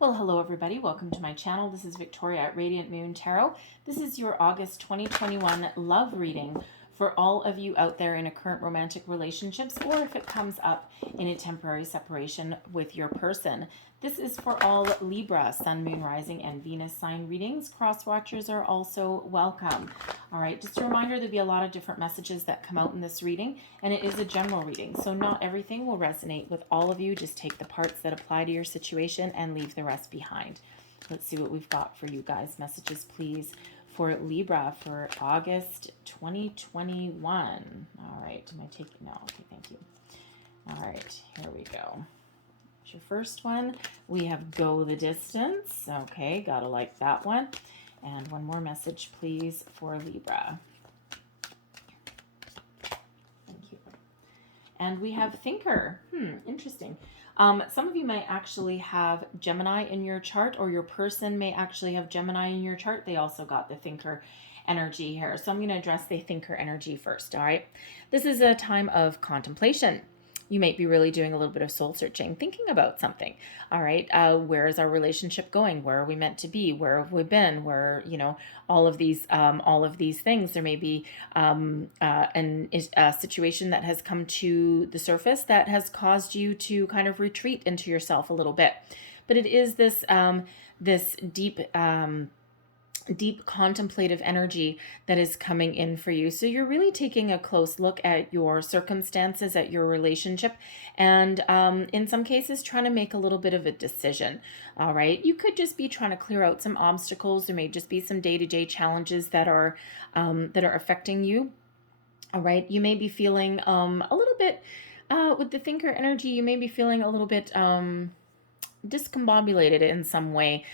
Well, hello everybody. Welcome to my channel. This is Victoria at Radiant Moon Tarot. This is your August 2021 love reading for all of you out there in a current romantic relationships, or if it comes up in a temporary separation with your person. This is for all Libra, Sun, Moon, Rising, and Venus sign readings. Cross watchers are also welcome. All right, just a reminder, there'll be a lot of different messages that come out in this reading, and it is a general reading, so not everything will resonate with all of you. Just take the parts that apply to your situation and leave the rest behind. Let's see what we've got for you guys. Messages, please, for Libra for August 2021. All right, am I taking? No, okay, thank you. All right, here we go. Here's your first one. We have Go the Distance. Okay, gotta like that one. And one more message, please, for Libra. Thank you. And we have Thinker. Interesting. Some of you may actually have Gemini in your chart, or your person may actually have Gemini in your chart. They also got the Thinker energy here. So I'm going to address the Thinker energy first, all right? This is a time of contemplation. You might be really doing a little bit of soul searching, thinking about something. All right, where is our relationship going? Where are we meant to be? Where have we been? Where, all of these things. There may be a situation that has come to the surface that has caused you to kind of retreat into yourself a little bit. But it is this this deep contemplative energy that is coming in for you. So you're really taking a close look at your circumstances, at your relationship, and in some cases trying to make a little bit of a decision. All right, you could just be trying to clear out some obstacles. There may just be some day-to-day challenges that are affecting you. All right, you may be feeling a little bit with the Thinker energy. You may be feeling a little bit discombobulated in some way.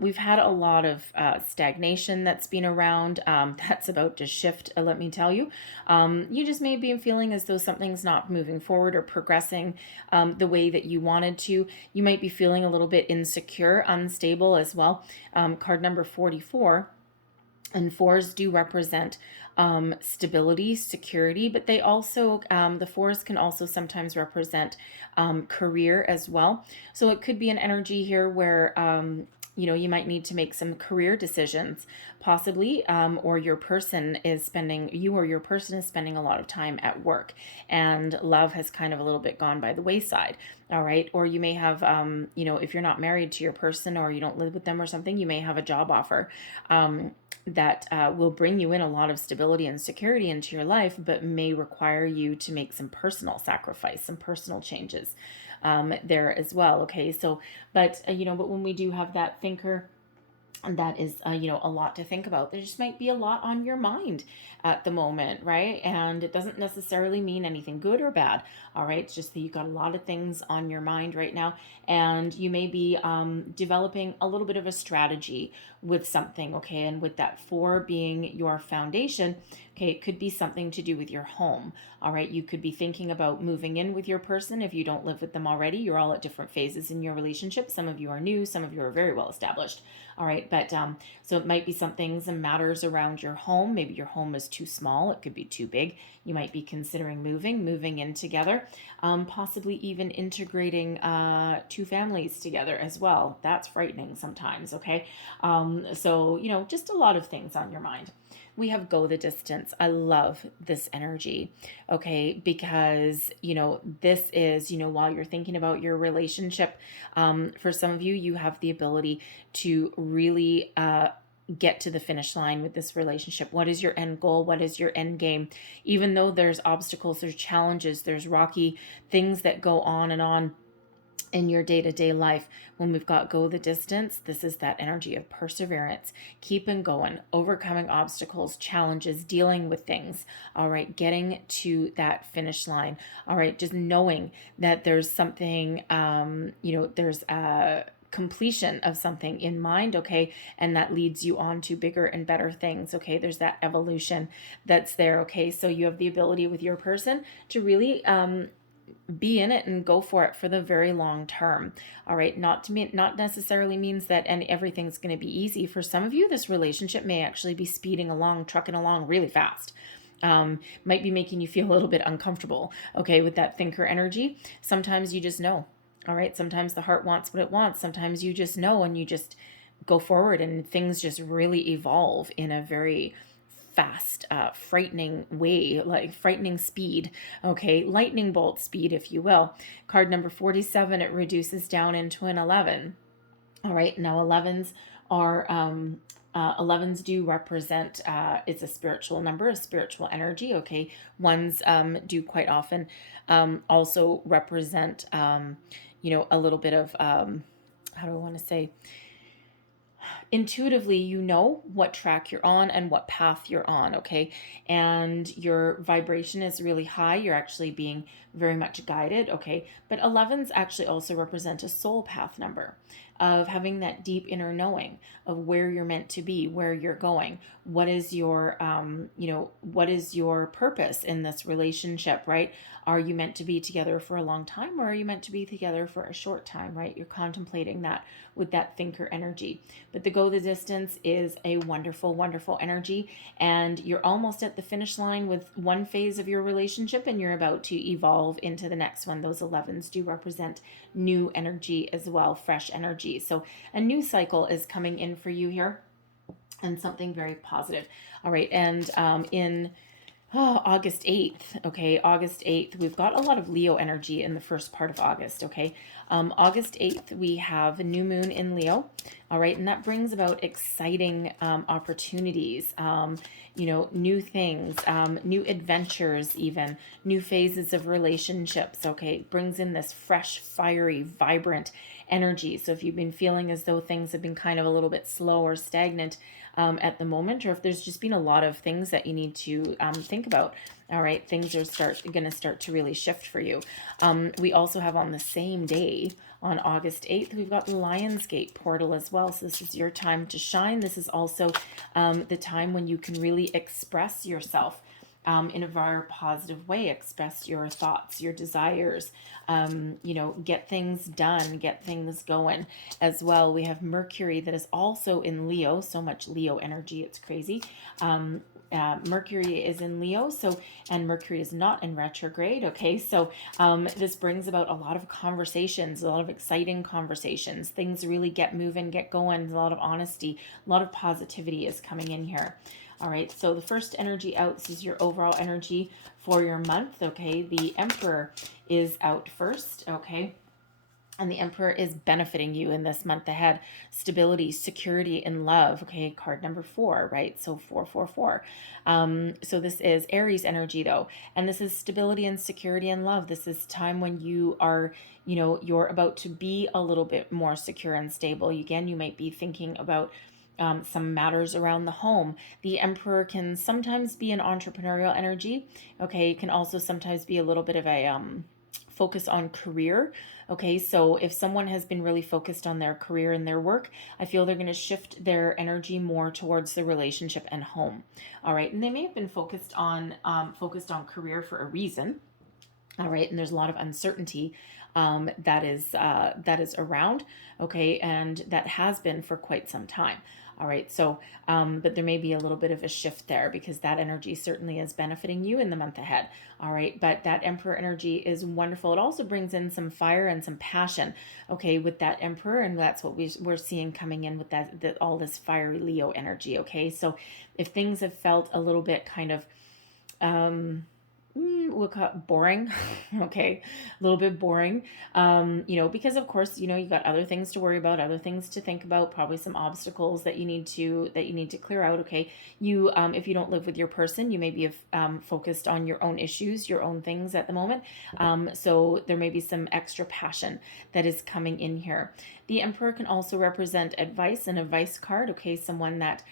We've had a lot of stagnation that's been around. That's about to shift, let me tell you. You just may be feeling as though something's not moving forward or progressing the way that you wanted to. You might be feeling a little bit insecure, unstable as well. Card number 44. And fours do represent stability, security, but they also, the fours can also sometimes represent career as well. So it could be an energy here where, you might need to make some career decisions, possibly, or your person is spending a lot of time at work, and love has kind of a little bit gone by the wayside. All right. Or you may have, if you're not married to your person or you don't live with them or something, you may have a job offer that will bring you in a lot of stability and security into your life, but may require you to make some personal sacrifice, some personal changes there as well. Okay, so, but when we do have that Thinker, and that is, a lot to think about. There just might be a lot on your mind at the moment, right? And it doesn't necessarily mean anything good or bad. All right, it's just that you've got a lot of things on your mind right now, and you may be developing a little bit of a strategy with something. Okay, and with that 4 being your foundation, okay, it could be something to do with your home. All right, you could be thinking about moving in with your person if you don't live with them already. You're all at different phases in your relationship. Some of you are new, some of you are very well established. All right, but so it might be some matters around your home. Maybe your home is too small. It could be too big. You might be considering moving in together, possibly even integrating 2 families together as well. That's frightening sometimes, okay? So, just a lot of things on your mind. We have Go the Distance. I love this energy, okay, because, this is, while you're thinking about your relationship, for some of you, you have the ability to really get to the finish line with this relationship. What is your end goal? What is your end game? Even though there's obstacles, there's challenges, there's rocky things that go on and on in your day-to-day life. When we've got Go the Distance, this is that energy of perseverance, keeping going, overcoming obstacles, challenges, dealing with things. All right, getting to that finish line. All right, just knowing that there's something, there's a completion of something in mind, okay, and that leads you on to bigger and better things. Okay, there's that evolution that's there. Okay, so you have the ability with your person to really be in it and go for it for the very long term. All right, not necessarily means that everything's going to be easy. For some of you, this relationship may actually be speeding along, trucking along really fast. Might be making you feel a little bit uncomfortable, okay, with that Thinker energy. Sometimes you just know, All right. Sometimes the heart wants what it wants. Sometimes you just know and you just go forward and things just really evolve in a very fast, frightening way, like frightening speed. Okay. Lightning bolt speed, if you will. Card number 47, it reduces down into an 11. All right. Now 11s are, 11s do represent, it's a spiritual number, a spiritual energy. Okay. Ones do quite often also represent, a little bit of, how do I want to say, intuitively you know what track you're on and what path you're on, okay? And your vibration is really high. You're actually being very much guided, okay? But 11s actually also represent a soul path number of having that deep inner knowing of where you're meant to be, where you're going, what is your what is your purpose in this relationship, right? Are you meant to be together for a long time, or are you meant to be together for a short time, right? You're contemplating that with that thinker energy. But the go the distance is a wonderful, wonderful energy. And you're almost at the finish line with one phase of your relationship, and you're about to evolve into the next one. Those 11s do represent new energy as well, fresh energy. So a new cycle is coming in for you here, and something very positive. All right. And in August 8th, okay, August 8th, we've got a lot of Leo energy in the first part of August, okay? August 8th, we have a new moon in Leo, all right, and that brings about exciting opportunities, new things, new adventures, even new phases of relationships, okay? It brings in this fresh, fiery, vibrant energy. So if you've been feeling as though things have been kind of a little bit slow or stagnant, at the moment, or if there's just been a lot of things that you need to think about, all right, things are going to start to really shift for you. We also have on the same day, on August 8th, we've got the Lionsgate portal as well. So this is your time to shine. This is also the time when you can really express yourself in a very positive way, express your thoughts, your desires, get things done, get things going as well. We have Mercury that is also in Leo, so much Leo energy, it's crazy. Mercury is in Leo, and Mercury is not in retrograde. Okay, so this brings about a lot of conversations, a lot of exciting conversations. Things really get moving, get going. A lot of honesty, a lot of positivity is coming in here. All right, so the first energy out, this is your overall energy for your month, okay? The Emperor is out first, okay? And the Emperor is benefiting you in this month ahead. Stability, security, and love. Okay, card number 4, right? So 444. So this is Aries energy, though. And this is stability and security and love. This is time when you are, you're about to be a little bit more secure and stable. Again, you might be thinking about some matters around the home. The Emperor can sometimes be an entrepreneurial energy. Okay, it can also sometimes be a little bit of a focus on career. Okay, so if someone has been really focused on their career and their work, I feel they're going to shift their energy more towards the relationship and home. All right, and they may have been focused on career for a reason. All right, and there's a lot of uncertainty that is around. Okay, and that has been for quite some time. All right, so but there may be a little bit of a shift there because that energy certainly is benefiting you in the month ahead. All right, but that Emperor energy is wonderful. It also brings in some fire and some passion, okay, with that Emperor, and that's what we're seeing coming in with that all this fiery Leo energy, okay? So if things have felt a little bit kind of we'll call it boring. Okay, a little bit boring, because of course, you got other things to worry about, other things to think about, probably some obstacles that you need to clear out. Okay, if you don't live with your person, you may be focused on your own issues, your own things at the moment, so there may be some extra passion that is coming in here. The Emperor can also represent advice, an advice card. Okay, someone that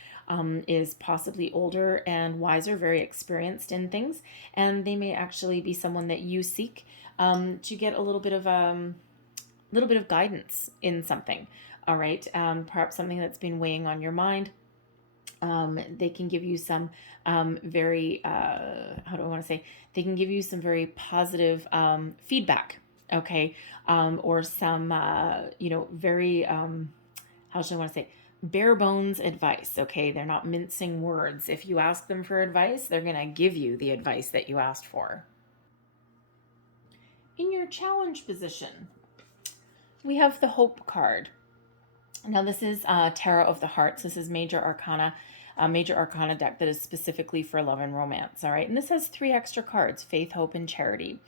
is possibly older and wiser, very experienced in things, and they may actually be someone that you seek to get a little bit of guidance in something. All right, perhaps something that's been weighing on your mind. They can give you some very how do I want to say? They can give you some very positive feedback. Okay, or some very how should I want to say? Bare bones advice. Okay, they're not mincing words. If you ask them for advice, they're going to give you the advice that you asked for. In your challenge position, we have the Hope card. Now, this is Tarot of the Hearts. This is major arcana deck that is specifically for love and romance. All right. And this has 3 extra cards: faith, hope, and charity.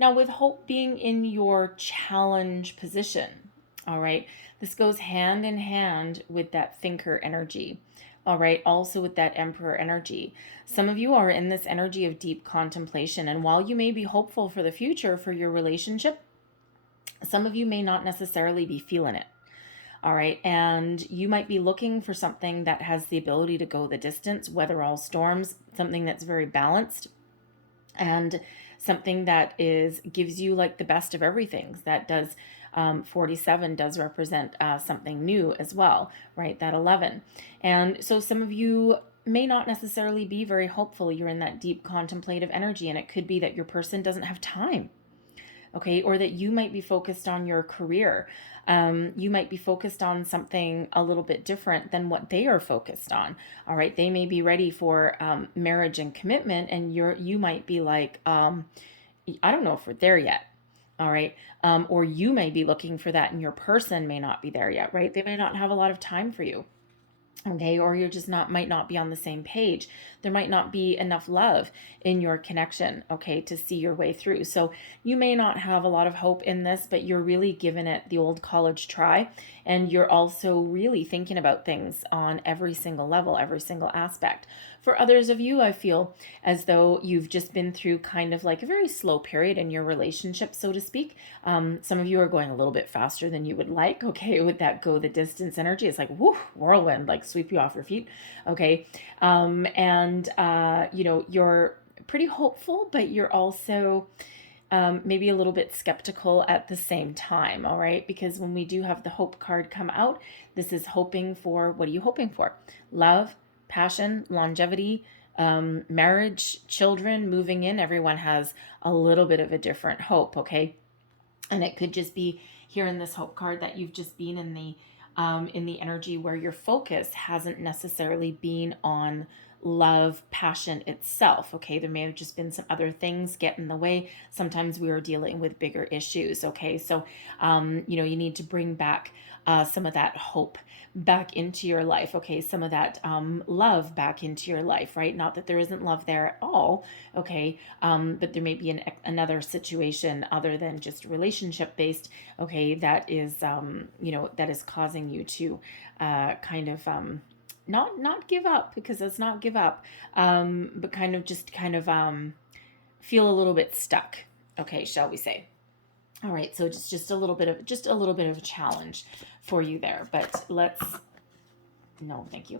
Now, with hope being in your challenge position, all right, this goes hand in hand with that thinker energy. All right. Also with that emperor energy. Some of you are in this energy of deep contemplation. And while you may be hopeful for the future for your relationship, some of you may not necessarily be feeling it. All right. And you might be looking for something that has the ability to go the distance, weather all storms, something that's very balanced, and something that gives you like the best of everything. That does 47 does represent something new as well, right? That 11. And so some of you may not necessarily be very hopeful. You're in that deep contemplative energy, and it could be that your person doesn't have time. Okay, or that you might be focused on your career. You might be focused on something a little bit different than what they are focused on. All right, they may be ready for marriage and commitment, and you might be like, I don't know if we're there yet. All right, or you may be looking for that, and your person may not be there yet. Right, they may not have a lot of time for you. Okay, or you're just might not be on the same page. There might not be enough love in your connection, okay, to see your way through. So you may not have a lot of hope in this, but you're really giving it the old college try. And you're also really thinking about things on every single level, every single aspect. For others of you, I feel as though you've just been through kind of like a very slow period in your relationship, so to speak. Some of you are going a little bit faster than you would like, okay, with that go the distance energy. It's like, whoo, whirlwind, like sweep you off your feet, okay? You're pretty hopeful, but you're also maybe a little bit skeptical at the same time, all right? Because when we do have the hope card come out, this is hoping for, what are you hoping for? Love, passion, longevity, marriage, children, moving in. Everyone has a little bit of a different hope, okay? And it could just be here in this hope card that you've just been in the energy where your focus hasn't necessarily been on love, passion itself. Okay, there may have just been some other things get in the way. Sometimes we are dealing with bigger issues. Okay, so you need to bring back some of that hope back into your life. Okay, some of that love back into your life, right? Not that there isn't love there at all. Okay, but there may be another situation other than just relationship based. Okay, that is that is causing you to not give up, because it's not give up, but kind of feel a little bit stuck. Okay, shall we say? All right, so just a little bit of a challenge for you there. But no, thank you.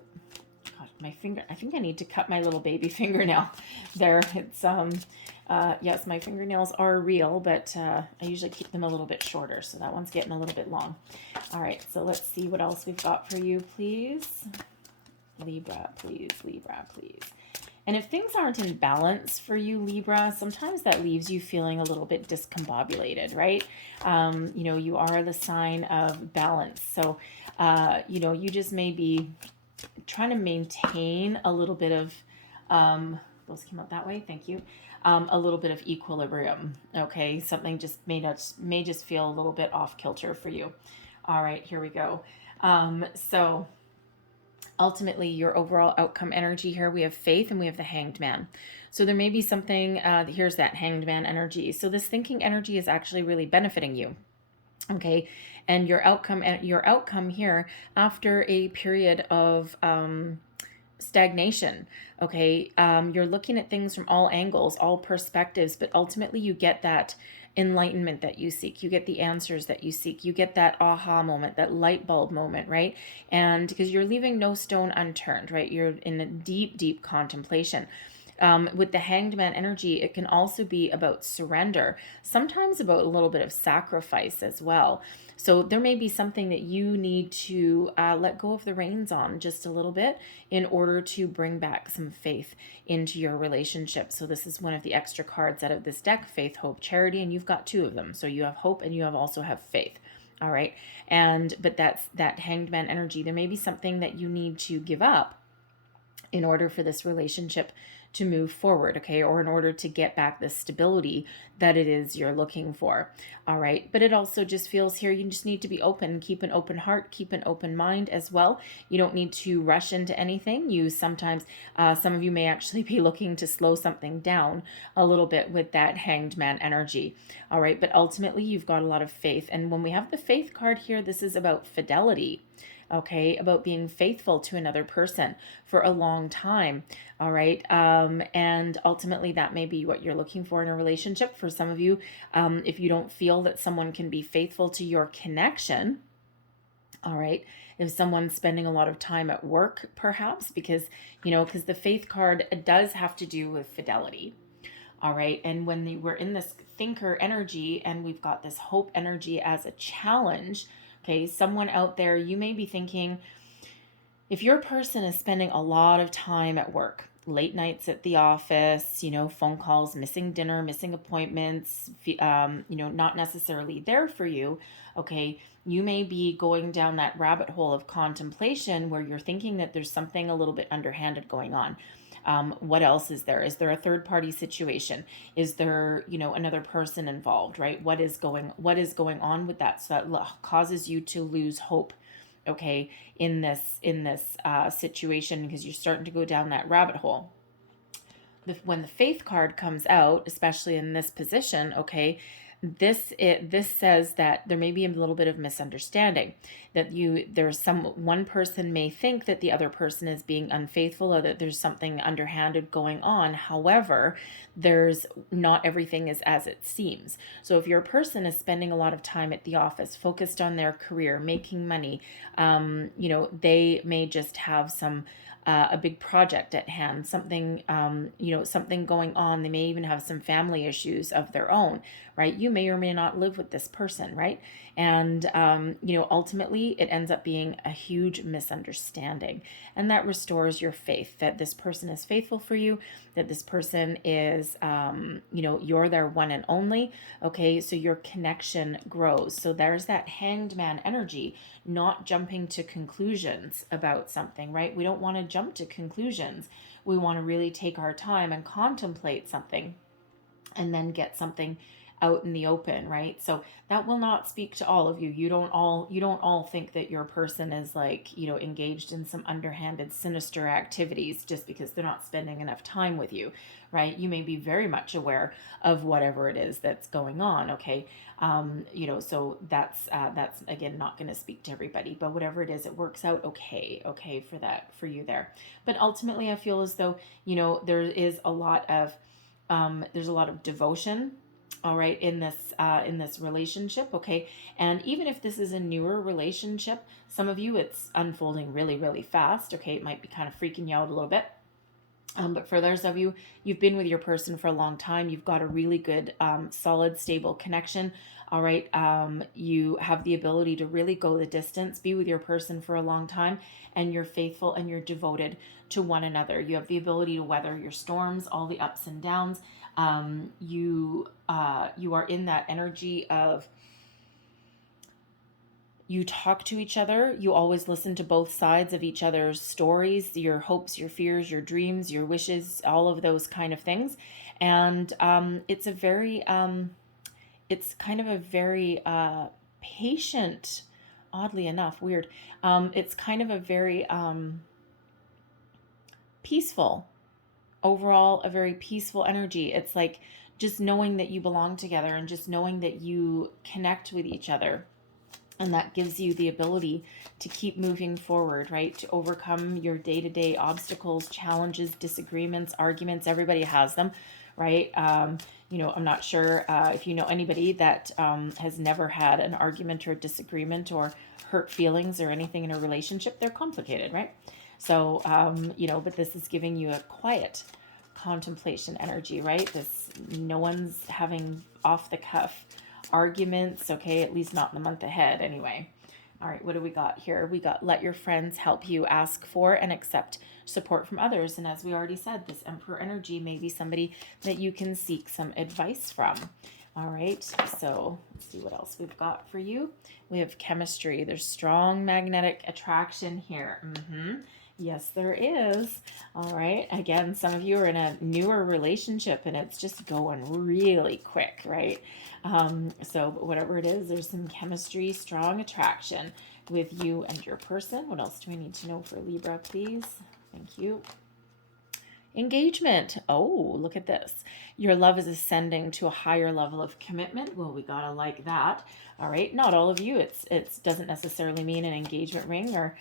God, my finger. I think I need to cut my little baby fingernail. There, it's yes, my fingernails are real, but I usually keep them a little bit shorter, so that one's getting a little bit long. All right, so let's see what else we've got for you, please. Libra, please, Libra, please. And if things aren't in balance for you, Libra, sometimes that leaves you feeling a little bit discombobulated, right? You are the sign of balance. So, you just may be trying to maintain a little bit of, those came out that way, thank you. A little bit of equilibrium, okay? Something just may just feel a little bit off kilter for you. All right, here we go. So ultimately, your overall outcome energy here, we have faith and we have the Hanged Man. So there may be something, here's that Hanged Man energy. So this thinking energy is actually really benefiting you. Okay, and your outcome here after a period of stagnation. Okay, you're looking at things from all angles, all perspectives, but ultimately you get that enlightenment that you seek. You get the answers that you seek. You get that aha moment, that light bulb moment, right? And because you're leaving no stone unturned, right? You're in a deep, deep contemplation. With the Hanged Man energy, it can also be about surrender, sometimes about a little bit of sacrifice as well. So there may be something that you need to let go of the reins on just a little bit in order to bring back some faith into your relationship. So this is one of the extra cards out of this deck: faith, hope, charity, and you've got 2 of them. So you have hope and you also have faith. All right. But that's that Hanged Man energy. There may be something that you need to give up in order for this relationship to move forward, okay, or in order to get back the stability that it is you're looking for. All right, but it also just feels here you just need to be open, keep an open heart, keep an open mind as well. You don't need to rush into anything. You sometimes, some of you may actually be looking to slow something down a little bit with that Hanged Man energy. All right, but ultimately you've got a lot of faith. And when we have the faith card here, this is about fidelity, okay, about being faithful to another person for a long time. All right, and ultimately that may be what you're looking for in a relationship. For some of you, if you don't feel that someone can be faithful to your connection, all right, if someone's spending a lot of time at work, perhaps, because because the faith card does have to do with fidelity. All right, and when we're in this thinker energy and we've got this hope energy as a challenge, okay, someone out there, you may be thinking, if your person is spending a lot of time at work, late nights at the office, phone calls, missing dinner, missing appointments, not necessarily there for you, okay, you may be going down that rabbit hole of contemplation where you're thinking that there's something a little bit underhanded going on. What else is there? Is there a third party situation? Is there, another person involved, right? What is going on with that? So that causes you to lose hope, okay, in this situation, because you're starting to go down that rabbit hole. When the faith card comes out, especially in this position, okay, this says that there may be a little bit of misunderstanding, that one person may think that the other person is being unfaithful, or that there's something underhanded going on. However, there's not everything is as it seems. So if your person is spending a lot of time at the office focused on their career, making money, they may just have a big project at hand, something going on. They may even have some family issues of their own, right? You may or may not live with this person, right? And, ultimately it ends up being a huge misunderstanding. And that restores your faith that this person is faithful for you, that this person is, you're their one and only. Okay, so your connection grows. So there's that Hanged Man energy, not jumping to conclusions about something, right? We don't want to jump to conclusions. We want to really take our time and contemplate something and then get something out in the open, right? So that will not speak to all of you. You don't all think that your person is engaged in some underhanded, sinister activities just because they're not spending enough time with you, right? You may be very much aware of whatever it is that's going on, okay? So that's again not going to speak to everybody, but whatever it is, it works out okay for you there. But ultimately, I feel as though there is a lot of devotion, all right, in this relationship, okay? And even if this is a newer relationship, some of you it's unfolding really, really fast, okay? It might be kind of freaking you out a little bit. But for others of you, you've been with your person for a long time. You've got a really good, solid, stable connection. All right. You have the ability to really go the distance, be with your person for a long time, and you're faithful and you're devoted to one another. You have the ability to weather your storms, all the ups and downs. You are in that energy of, you talk to each other. You always listen to both sides of each other's stories, your hopes, your fears, your dreams, your wishes, all of those kind of things. And it's kind of a very patient, oddly enough, weird. It's kind of a very peaceful, overall, a very peaceful energy. It's like just knowing that you belong together and just knowing that you connect with each other. And that gives you the ability to keep moving forward, right? To overcome your day-to-day obstacles, challenges, disagreements, arguments. Everybody has them, right? I'm not sure if you know anybody that has never had an argument or a disagreement or hurt feelings or anything in a relationship. They're complicated, right? So, but this is giving you a quiet contemplation energy, right? No one's having off the cuff arguments, okay, at least not in the month ahead anyway. All right, what do we got here? We got let your friends help you, ask for and accept support from others. And as we already said, this Emperor energy may be somebody that you can seek some advice from. All right, so let's see what else we've got for you. We have chemistry. There's strong magnetic attraction here. Yes, there is. All right. Again, some of you are in a newer relationship and it's just going really quick, right? So, but whatever it is, there's some chemistry, strong attraction with you and your person. What else do we need to know for Libra, please? Thank you. Engagement. Oh, look at this. Your love is ascending to a higher level of commitment. Well, we gotta like that. All right. Not all of you. It doesn't necessarily mean an engagement ring or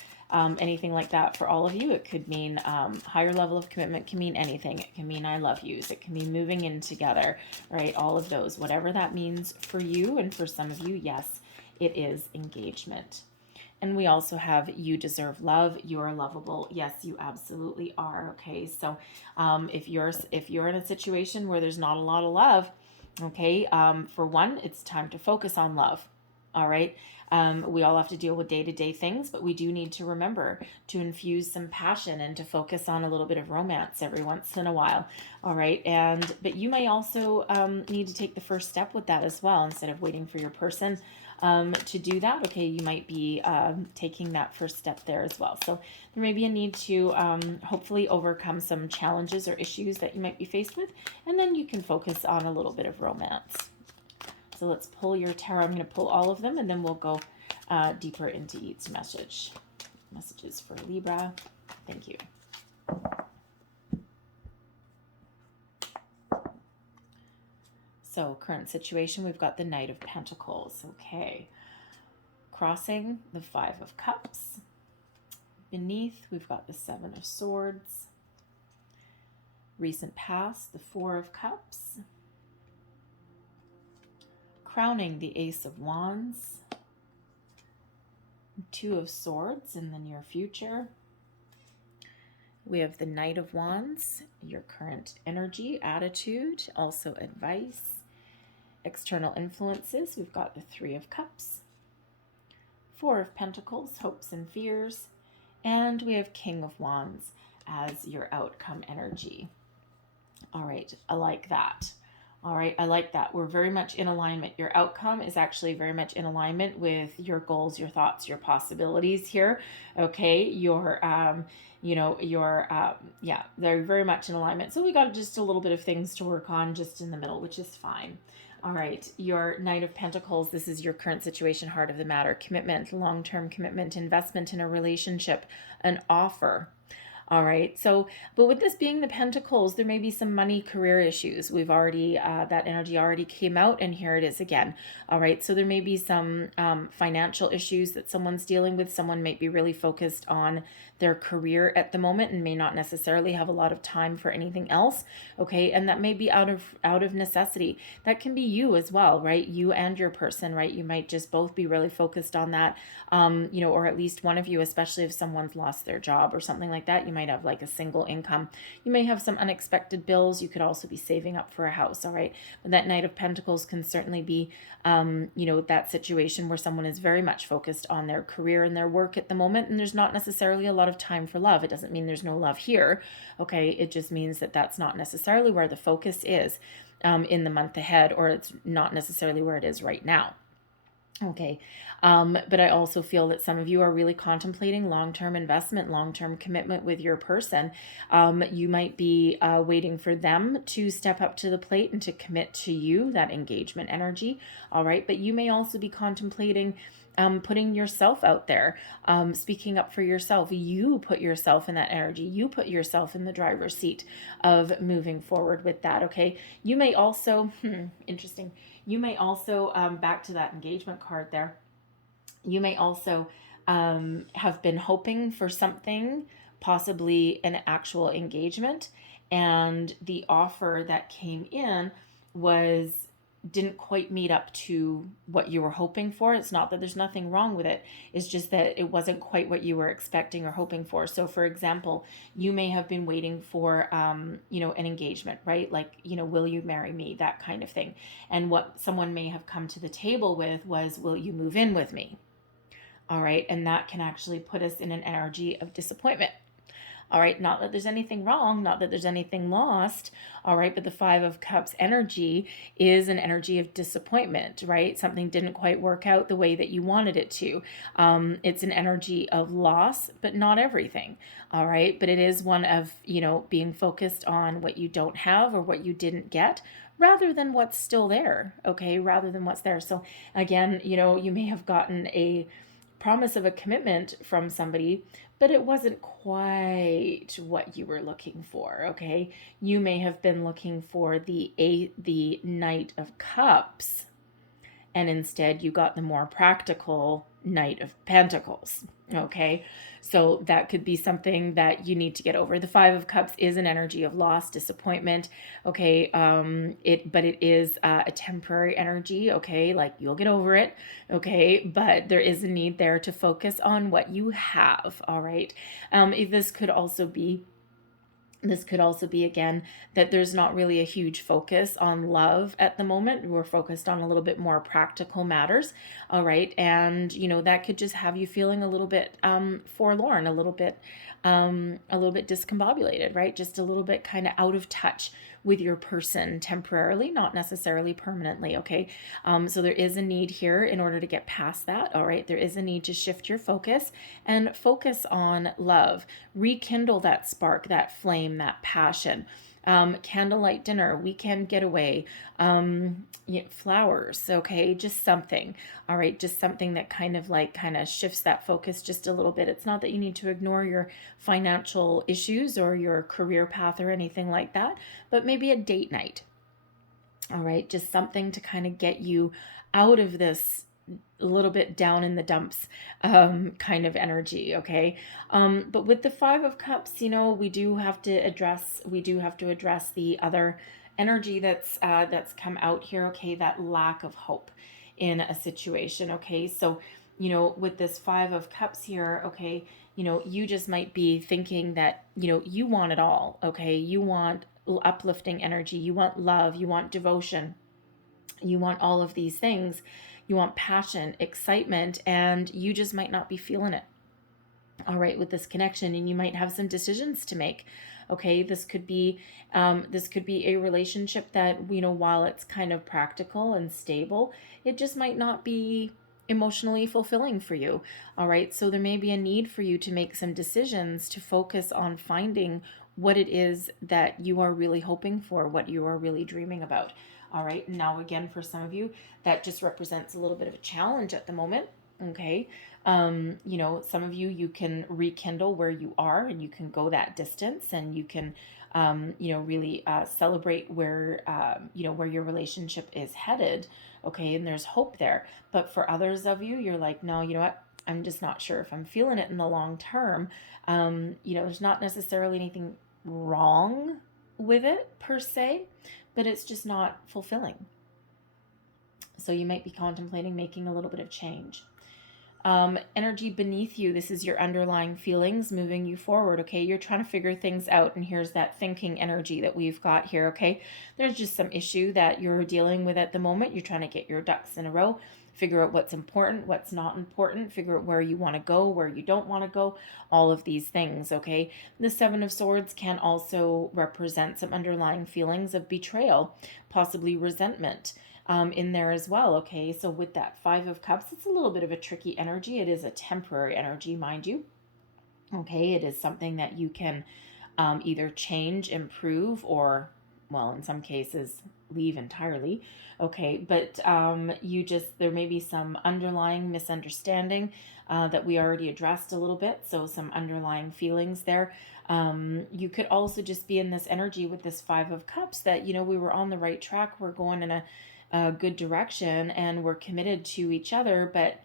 anything like that for all of you. It could mean higher level of commitment. Can mean anything. It can mean I love yous. It can mean moving in together. Right. All of those. Whatever that means for you and for some of you, yes, it is engagement. And we also have you deserve love. You're lovable. Yes, you absolutely are. Okay, so if you're in a situation where there's not a lot of love, okay, for one, it's time to focus on love. All right. We all have to deal with day-to-day things, but we do need to remember to infuse some passion and to focus on a little bit of romance every once in a while. All right. But you may also need to take the first step with that as well instead of waiting for your person to do that. Okay, you might be taking that first step there as well. So there may be a need to hopefully overcome some challenges or issues that you might be faced with, and then you can focus on a little bit of romance. So let's pull your tarot. I'm going to pull all of them, and then we'll go deeper into each messages for Libra. Thank you. So current situation, we've got the Knight of Pentacles. Okay. Crossing the Five of Cups. Beneath, we've got the Seven of Swords. Recent past, the Four of Cups. Crowning the Ace of Wands. Two of Swords in the near future. We have the Knight of Wands, your current energy, attitude, also advice. External influences, we've got the Three of Cups. Four of Pentacles, hopes and fears. And we have King of Wands as your outcome energy. All right, I like that. All right, I like that. We're very much in alignment. Your outcome is actually very much in alignment with your goals, your thoughts, your possibilities here. Okay, yeah, they're very much in alignment. So we got just a little bit of things to work on just in the middle, which is fine. All right, your Knight of Pentacles, this is your current situation, heart of the matter, commitment, long-term commitment, investment in a relationship, an offer. All right. So, but with this being the Pentacles, there may be some money, career issues. We've already, that energy already came out and here it is again. All right. So there may be some financial issues that someone's dealing with. Someone might be really focused on their career at the moment and may not necessarily have a lot of time for anything else. Okay. And that may be out of necessity. That can be you as well, right? You and your person, right? You might just both be really focused on that, or at least one of you, especially if someone's lost their job or something like that. You might have like a single income. You may have some unexpected bills. You could also be saving up for a house. All right. But that Knight of Pentacles can certainly be, that situation where someone is very much focused on their career and their work at the moment. And there's not necessarily a lot of time for love. It doesn't mean there's no love here. Okay. It just means that that's not necessarily where the focus is in the month ahead, or it's not necessarily where it is right now. Okay. But I also feel that some of you are really contemplating long-term investment, long-term commitment with your person. You might be waiting for them to step up to the plate and to commit to you, that engagement energy. All right. But you may also be contemplating putting yourself out there, speaking up for yourself. You put yourself in that energy. You put yourself in the driver's seat of moving forward with that. Okay. You may also, interesting. You may also, back to that engagement card there, you may also have been hoping for something, possibly an actual engagement, and the offer that came in didn't quite meet up to what you were hoping for. It's not that there's nothing wrong with it. It's just that it wasn't quite what you were expecting or hoping for. So for example, you may have been waiting for, an engagement, right? Like, will you marry me? That kind of thing. And what someone may have come to the table with was, will you move in with me? All right. And that can actually put us in an energy of disappointment. All right, not that there's anything wrong, not that there's anything lost. All right, but the Five of Cups energy is an energy of disappointment, right? Something didn't quite work out the way that you wanted it to. It's an energy of loss, but not everything. All right, but it is one of, being focused on what you don't have or what you didn't get, rather than what's still there, okay? Rather than what's there. So again, you may have gotten a promise of a commitment from somebody, but it wasn't quite what you were looking for, okay? You may have been looking for the Knight of Cups, and instead you got the more practical Knight of Pentacles, okay? So that could be something that you need to get over. The Five of Cups is an energy of loss, disappointment, okay? But it is a temporary energy, okay? Like, you'll get over it, okay? But there is a need there to focus on what you have, all right? This could also be, again, that there's not really a huge focus on love at the moment. We're focused on a little bit more practical matters. All right. And, that could just have you feeling a little bit forlorn, a little bit discombobulated, right? Just a little bit kind of out of touch with your person temporarily, not necessarily permanently, okay? So there is a need here in order to get past that, all right? There is a need to shift your focus and focus on love. Rekindle that spark, that flame, that passion. Candlelight dinner, weekend getaway, flowers, okay? Just something, all right? Just something that kind of shifts that focus just a little bit. It's not that you need to ignore your financial issues or your career path or anything like that, but maybe a date night, all right? Just something to kind of get you out of this a little bit down in the dumps kind of energy, okay? But with the Five of Cups, we do have to address the other energy that's come out here, okay? That lack of hope in a situation, okay? So, with this Five of Cups here, okay, you just might be thinking that, you want it all, okay? You want uplifting energy, you want love, you want devotion, you want all of these things. You want passion, excitement, and you just might not be feeling it. All right, with this connection, and you might have some decisions to make. Okay, this could be a relationship that, while it's kind of practical and stable, it just might not be emotionally fulfilling for you. All right, so there may be a need for you to make some decisions to focus on finding what it is that you are really hoping for, what you are really dreaming about. All right, now again, for some of you, that just represents a little bit of a challenge at the moment. Okay, some of you can rekindle where you are, and you can go that distance, and you can really celebrate where where your relationship is headed. Okay, and there's hope there. But for others of you, you're like, no, you know what, I'm just not sure if I'm feeling it in the long term. There's not necessarily anything wrong with it per se, but it's just not fulfilling. So you might be contemplating making a little bit of change. Energy beneath you, this is your underlying feelings moving you forward, okay? You're trying to figure things out, and here's that thinking energy that we've got here, okay? There's just some issue that you're dealing with at the moment. You're trying to get your ducks in a row, figure out what's important, what's not important, figure out where you want to go, where you don't want to go, all of these things, okay? The Seven of Swords can also represent some underlying feelings of betrayal, possibly resentment, in there as well, okay? So with that Five of Cups, it's a little bit of a tricky energy. It is a temporary energy, mind you, okay? It is something that you can either change, improve, or, well, in some cases, leave entirely, okay? But there may be some underlying misunderstanding that we already addressed a little bit, so some underlying feelings there. You could also just be in this energy with this Five of Cups that, we were on the right track, we're going in a good direction, and we're committed to each other, but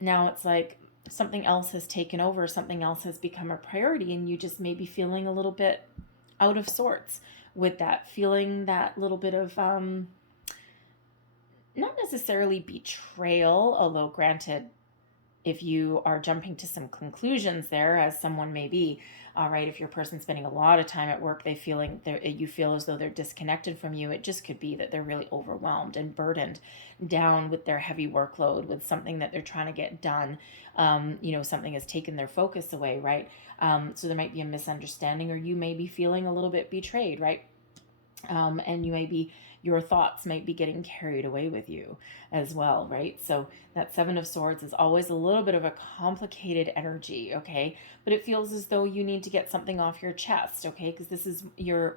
now it's like something else has taken over, something else has become a priority, and you just may be feeling a little bit out of sorts with that, feeling that little bit of not necessarily betrayal, although granted, if you are jumping to some conclusions there, as someone may be, all right, if your person's spending a lot of time at work, you feel as though they're disconnected from you. It just could be that they're really overwhelmed and burdened down with their heavy workload, with something that they're trying to get done. Something has taken their focus away, right? So there might be a misunderstanding, or you may be feeling a little bit betrayed, right? And your thoughts might be getting carried away with you as well, right? So that Seven of Swords is always a little bit of a complicated energy, okay? But it feels as though you need to get something off your chest, okay? Because this is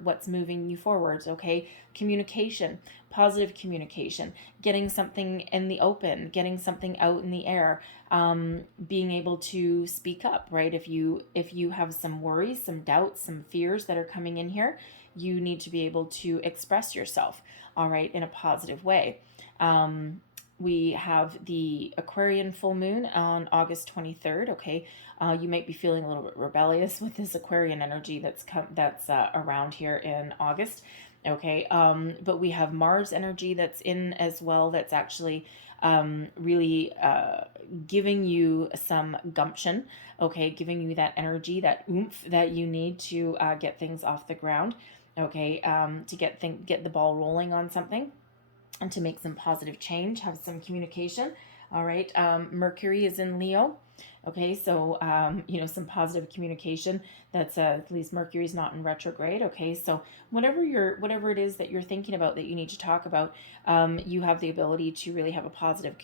what's moving you forwards, okay? Communication, positive communication, getting something in the open, getting something out in the air, being able to speak up, right? If you have some worries, some doubts, some fears that are coming in here, you need to be able to express yourself, all right, in a positive way. We have the Aquarian full moon on August 23rd, okay? You might be feeling a little bit rebellious with this Aquarian energy that's around here in August, okay? But we have Mars energy that's in as well, that's actually really giving you some gumption, okay? Giving you that energy, that oomph that you need to get things off the ground, okay? To get the ball rolling on something, and to make some positive change, have some communication. All right. Mercury is in Leo. Okay. So, some positive communication. That's at least Mercury's not in retrograde. Okay. So whatever it is that you're thinking about that you need to talk about, you have the ability to really have a positive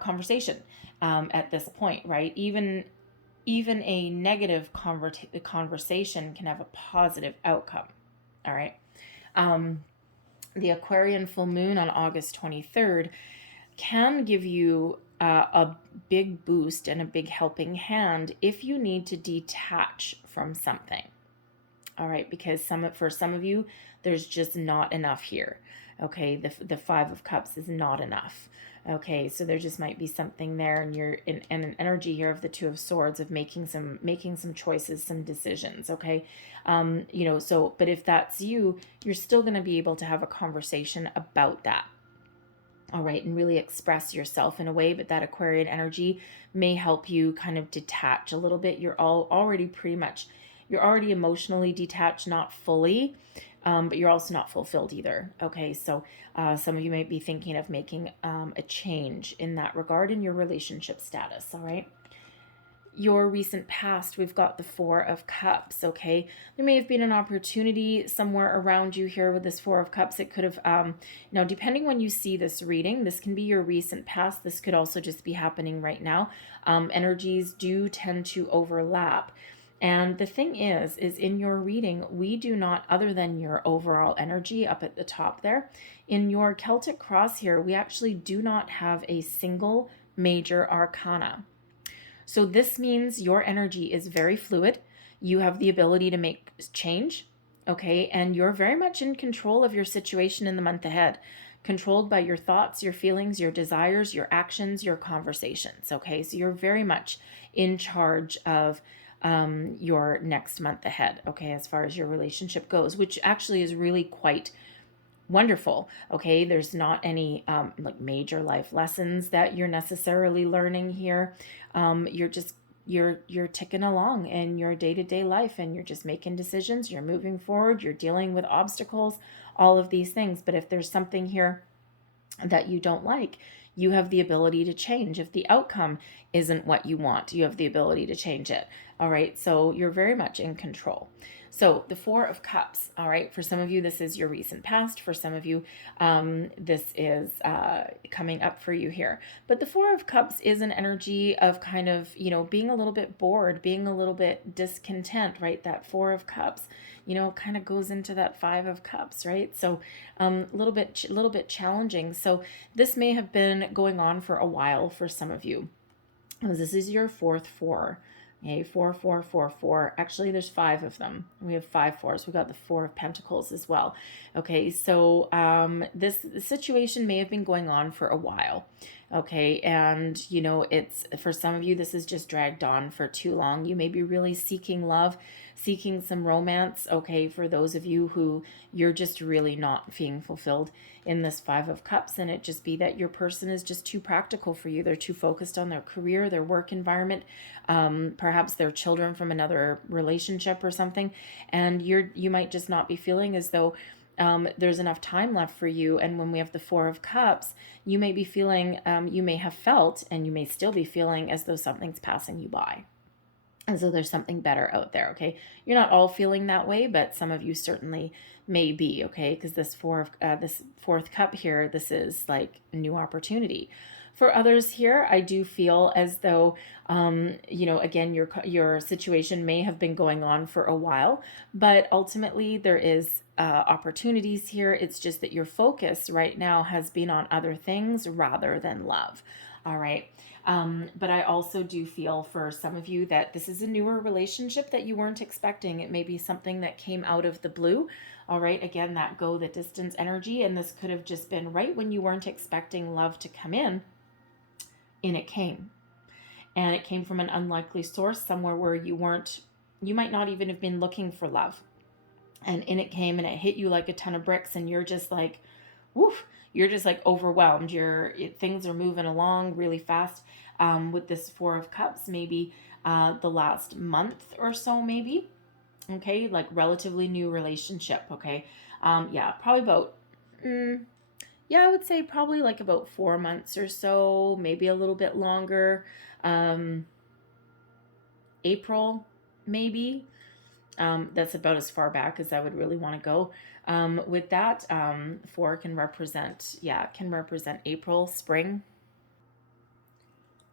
conversation at this point, right? Even a negative conversation can have a positive outcome. All right. The Aquarian full moon on August 23rd can give you a big boost and a big helping hand if you need to detach from something. All right, because for some of you, there's just not enough here. Okay, the Five of Cups is not enough. Okay, so there just might be something there, and you're in an energy here of the Two of Swords of making some choices, some decisions. Okay, but if that's you, you're still going to be able to have a conversation about that. All right, and really express yourself in a way, but that Aquarian energy may help you kind of detach a little bit. You're already emotionally detached, not fully, but you're also not fulfilled either. Okay, so some of you might be thinking of making a change in that regard in your relationship status. All right. Your recent past, we've got the Four of Cups, okay? There may have been an opportunity somewhere around you here with this Four of Cups. It could have, now depending when you see this reading, this can be your recent past. This could also just be happening right now. Energies do tend to overlap. And the thing is in your reading, we do not, other than your overall energy up at the top there, in your Celtic cross here, we actually do not have a single major arcana. So this means your energy is very fluid. You have the ability to make change, okay? And you're very much in control of your situation in the month ahead, controlled by your thoughts, your feelings, your desires, your actions, your conversations, okay? So you're very much in charge of your next month ahead, okay, as far as your relationship goes, which actually is really quite wonderful. Okay, there's not any like major life lessons that you're necessarily learning here. You're ticking along in your day-to-day life, and you're just making decisions, you're moving forward, you're dealing with obstacles, all of these things. But if there's something here that you don't like, you have the ability to change. If the outcome isn't what you want, you have the ability to change it. All right, so you're very much in control. So the Four of Cups, all right, for some of you, this is your recent past. For some of you, this is coming up for you here. But the Four of Cups is an energy of kind of, being a little bit bored, being a little bit discontent, right? That Four of Cups, kind of goes into that Five of Cups, right? So a little bit challenging. So this may have been going on for a while for some of you. This is your fourth four. Okay, 4, 4, 4, 4. Actually, there's 5 of them. We have 5 fours. We've got the Four of Pentacles as well. Okay, so this situation may have been going on for a while. Okay. And, it's for some of you, this is just dragged on for too long. You may be really seeking love, seeking some romance. Okay. For those of you who you're just really not being fulfilled in this Five of Cups, and it just be that your person is just too practical for you. They're too focused on their career, their work environment, perhaps their children from another relationship or something. And you might just not be feeling as though there's enough time left for you. And when we have the Four of Cups, you may be feeling, you may have felt, and you may still be feeling as though something's passing you by. And so there's something better out there, okay? You're not all feeling that way, but some of you certainly may be, okay? Because this this fourth cup here, this is like new opportunity. For others here, I do feel as though, again, your situation may have been going on for a while, but ultimately there is opportunities here. It's just that your focus right now has been on other things rather than love. All right. But I also do feel for some of you that this is a newer relationship that you weren't expecting. It may be something that came out of the blue. All right. Again, that go the distance energy. And this could have just been right when you weren't expecting love to come in, and it came. And it came from an unlikely source, somewhere where you might not even have been looking for love. And in it came, and it hit you like a ton of bricks, and you're just like, woof, you're just like overwhelmed. Things are moving along really fast. With this Four of Cups, maybe the last month or so, maybe. Okay, like relatively new relationship. Okay, yeah, probably about. Yeah, I would say probably like about 4 months or so, maybe a little bit longer. April, maybe. That's about as far back as I would really want to go. With that, four can represent April, spring.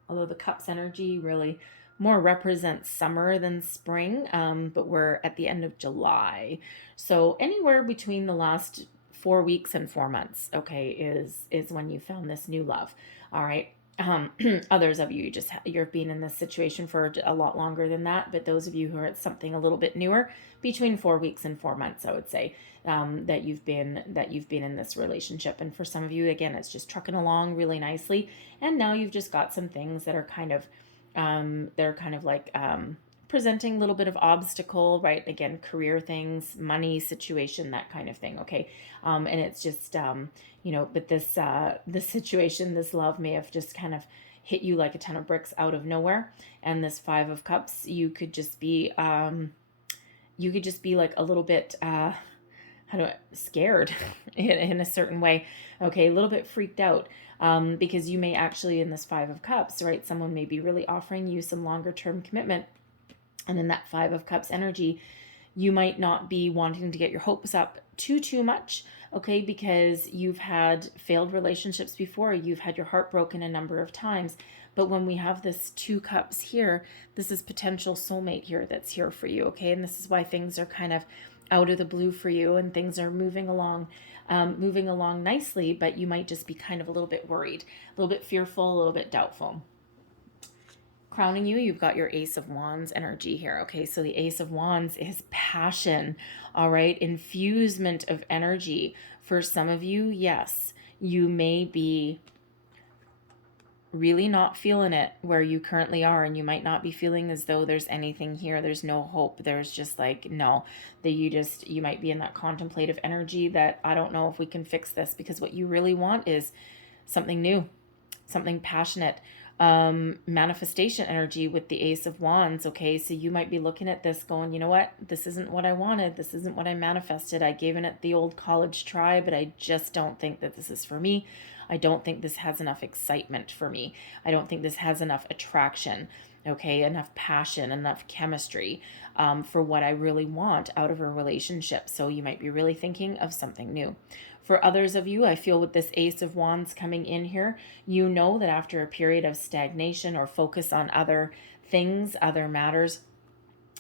Although the Cups energy really more represents summer than spring, but we're at the end of July. So anywhere between the last 4 weeks and 4 months, okay, is when you found this new love. All right. Others of you, you're being in this situation for a lot longer than that, but those of you who are at something a little bit newer, between 4 weeks and 4 months, I would say, that you've been in this relationship. And for some of you, again, it's just trucking along really nicely, and now you've just got some things that are kind of presenting a little bit of obstacle, right? Again, career things, money situation, that kind of thing. Okay. And it's just, but this situation, this love may have just kind of hit you like a ton of bricks out of nowhere. And this Five of Cups, you could just be like a little bit, scared in a certain way. Okay. A little bit freaked out. Because you may actually, in this Five of Cups, right, someone may be really offering you some longer term commitment. And in that Five of Cups energy, you might not be wanting to get your hopes up too much, okay, because you've had failed relationships before. You've had your heart broken a number of times. But when we have this Two Cups here, this is potential soulmate here that's here for you, okay? And this is why things are kind of out of the blue for you, and things are moving along nicely, but you might just be kind of a little bit worried, a little bit fearful, a little bit doubtful. Crowning you, you've got your Ace of Wands energy here. Okay, so the Ace of Wands is passion, all right? Infusement of energy. For some of you, yes, you may be really not feeling it where you currently are, and you might not be feeling as though there's anything here. There's no hope. There's just like, no, that you might be in that contemplative energy that I don't know if we can fix this, because what you really want is something new, something passionate. Manifestation energy with the Ace of Wands. Okay, so you might be looking at this going, you know what, this isn't what I wanted, this isn't what I manifested. I gave it the old college try, but I just don't think that this is for me. I don't think this has enough excitement for me. I don't think this has enough attraction, okay, enough passion, enough chemistry for what I really want out of a relationship. So you might be really thinking of something new. For others of you, I feel with this Ace of Wands coming in here, you know that after a period of stagnation or focus on other things, other matters,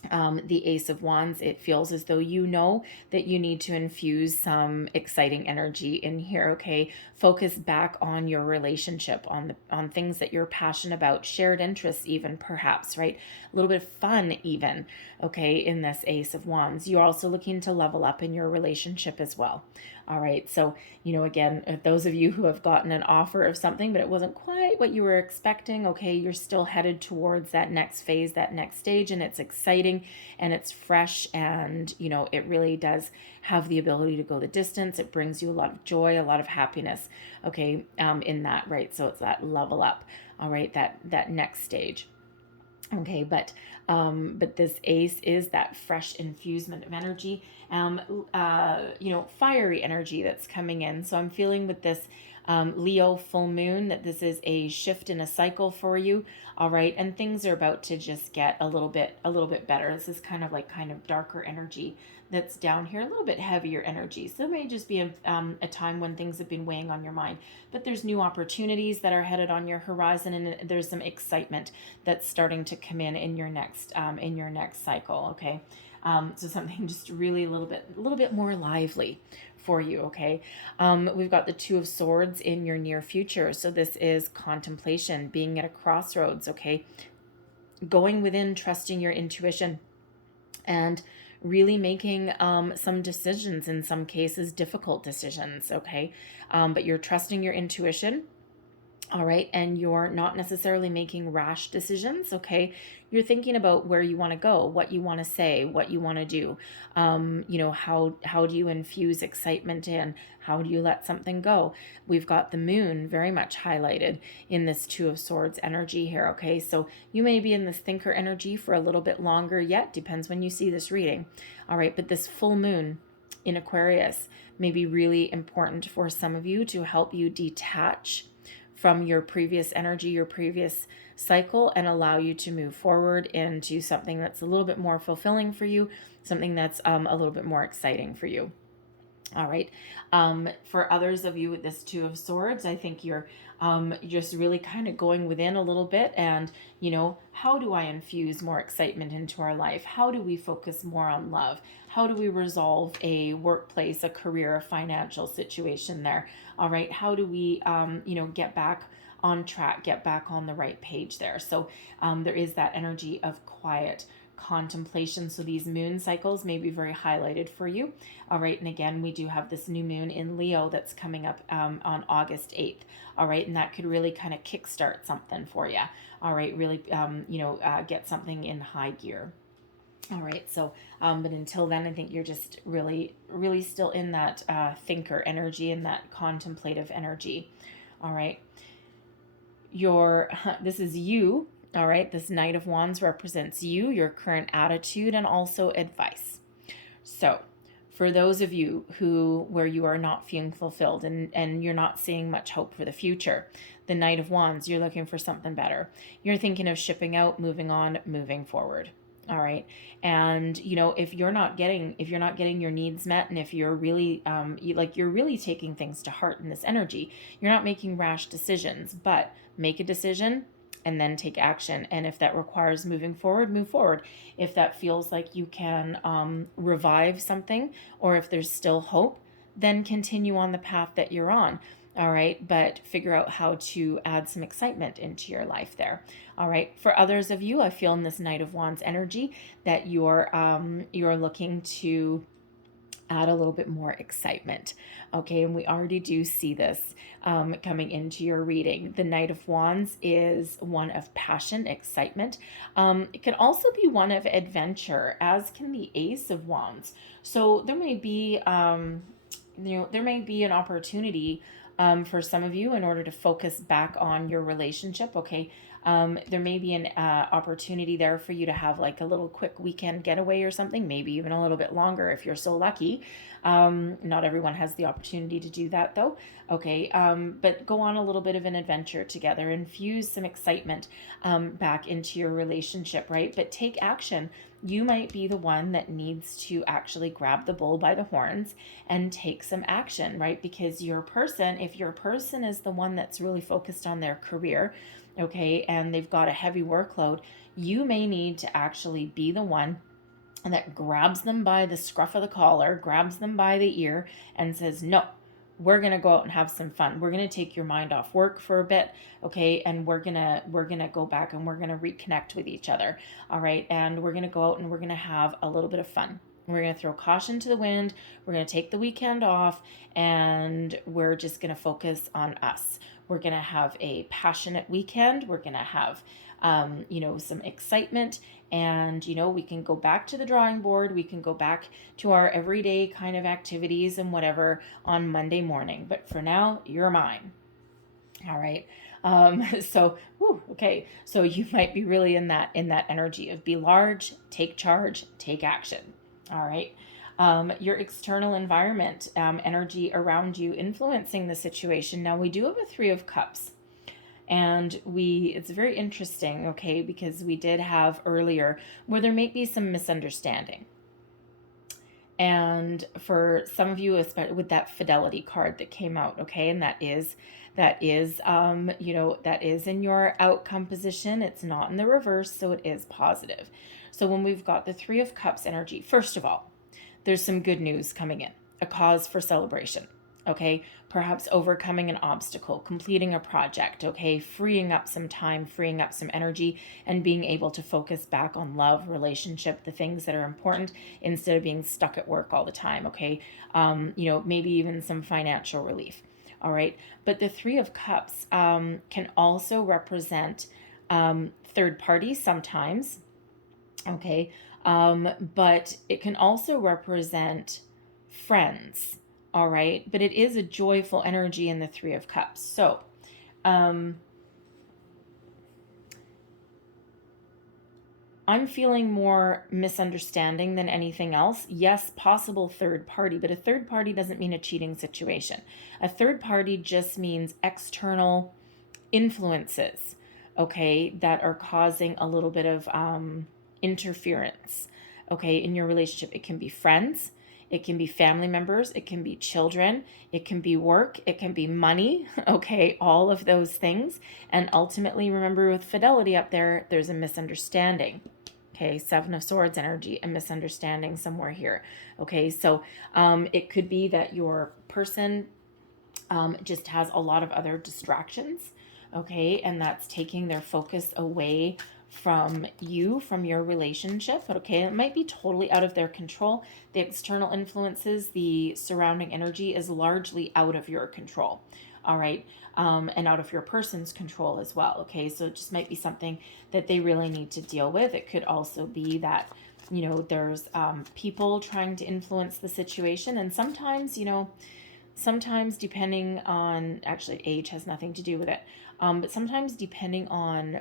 the Ace of Wands, it feels as though you know that you need to infuse some exciting energy in here, okay? Focus back on your relationship, on things that you're passionate about, shared interests even, perhaps, right? A little bit of fun even, okay, in this Ace of Wands. You're also looking to level up in your relationship as well. All right. So, again, those of you who have gotten an offer of something, but it wasn't quite what you were expecting, okay, you're still headed towards that next phase, that next stage, and it's exciting and it's fresh. And, it really does have the ability to go the distance. It brings you a lot of joy, a lot of happiness, okay, in that, right? So it's that level up, all right, that next stage. Okay, but this ace is that fresh infusement of energy, fiery energy that's coming in. So I'm feeling with this Leo full moon that this is a shift in a cycle for you. All right, and things are about to just get a little bit better. This is kind of darker energy that's down here, a little bit heavier energy. So it may just be a time when things have been weighing on your mind, but there's new opportunities that are headed on your horizon, and there's some excitement that's starting to come in your next cycle. Okay, so something just really a little bit more lively for you. Okay, we've got the Two of Swords in your near future. So this is contemplation, being at a crossroads. Okay, going within, trusting your intuition, and really making some decisions, in some cases difficult decisions. Okay, but you're trusting your intuition. All right, and you're not necessarily making rash decisions. Okay, you're thinking about where you want to go, what you want to say, what you want to do. How do you infuse excitement in? How do you let something go? We've got the moon very much highlighted in this Two of Swords energy here. Okay, so you may be in this thinker energy for a little bit longer yet, depends when you see this reading. All right, but this full moon in Aquarius may be really important for some of you to help you detach from your previous energy, your previous cycle, and allow you to move forward into something that's a little bit more fulfilling for you, something that's a little bit more exciting for you. All right. For others of you with this Two of Swords, I think you're just really kind of going within a little bit, and how do I infuse more excitement into our life? How do we focus more on love? How do we resolve a workplace, a career, a financial situation there? All right. How do we get back on track, get back on the right page there? So there is that energy of quiet contemplation. So these moon cycles may be very highlighted for you. All right, and again, we do have this new moon in Leo that's coming up on August 8th. All right, and that could really kind of kickstart something for you. All right, really get something in high gear. All right, so but until then, I think you're just really still in that thinker energy and that contemplative energy. All right, this is you. All right, this Knight of Wands represents you, your current attitude, and also advice. So for those of you where you are not feeling fulfilled and you're not seeing much hope for the future, the Knight of Wands, you're looking for something better. You're thinking of shipping out, moving on, moving forward. All right, and if you're not getting your needs met, and if you're really you're really taking things to heart in this energy, you're not making rash decisions, but make a decision and then take action. And if that requires moving forward, move forward. If that feels like you can revive something, or if there's still hope, then continue on the path that you're on. All right, but figure out how to add some excitement into your life there. All right, for others of you, I feel in this Knight of Wands energy that you're looking to add a little bit more excitement. Okay, and we already do see this coming into your reading. The Knight of Wands is one of passion, excitement. It can also be one of adventure, as can the Ace of Wands. So there may be there may be an opportunity for some of you in order to focus back on your relationship. Okay, there may be an opportunity there for you to have like a little quick weekend getaway or something, maybe even a little bit longer if you're so lucky. Not everyone has the opportunity to do that though. Okay, but go on a little bit of an adventure together, infuse some excitement back into your relationship, right? But take action. You might be the one that needs to actually grab the bull by the horns and take some action, right? Because if your person is the one that's really focused on their career, okay, and they've got a heavy workload, you may need to actually be the one that grabs them by the scruff of the collar, grabs them by the ear, and says, no, we're going to go out and have some fun. We're going to take your mind off work for a bit, okay? And we're going to go back and we're going to reconnect with each other, all right? And we're going to go out and we're going to have a little bit of fun, We're going to throw caution to the wind. We're going to take the weekend off, and we're just going to focus on us. We're going to have a passionate weekend. We're going to have, some excitement, and, we can go back to the drawing board. We can go back to our everyday kind of activities and whatever on Monday morning. But for now, you're mine. All right. Okay. So you might be really in that energy of be large, take charge, take action. All right. Your external environment, energy around you influencing the situation. Now we do have a 3 of Cups, and it's very interesting, okay, because we did have earlier where there may be some misunderstanding. And for some of you, especially with that fidelity card that came out, okay, and that is that is in your outcome position. It's not in the reverse, so it is positive. So when we've got the 3 of Cups energy, first of all, there's some good news coming in, a cause for celebration. Okay, perhaps overcoming an obstacle, completing a project, okay, freeing up some time, freeing up some energy, and being able to focus back on love, relationship, the things that are important, instead of being stuck at work all the time, okay, maybe even some financial relief. All right, but the 3 of Cups can also represent third parties sometimes, okay, but it can also represent friends. All right, but it is a joyful energy in the 3 of Cups. So, I'm feeling more misunderstanding than anything else. Yes, possible third party, but a third party doesn't mean a cheating situation. A third party just means external influences, okay, that are causing a little bit of interference, okay, in your relationship. It can be friends. It can be family members, it can be children, it can be work, it can be money, okay, all of those things. And ultimately, remember with fidelity up there, there's a misunderstanding. Okay, 7 of Swords energy, a misunderstanding somewhere here. Okay, so it could be that your person just has a lot of other distractions, okay, and that's taking their focus away from you, from your relationship. Okay, it might be totally out of their control. The external influences, the surrounding energy is largely out of your control. All right, and out of your person's control as well. Okay, so it just might be something that they really need to deal with. It could also be that there's people trying to influence the situation, and sometimes depending on, actually age has nothing to do with it, but sometimes depending on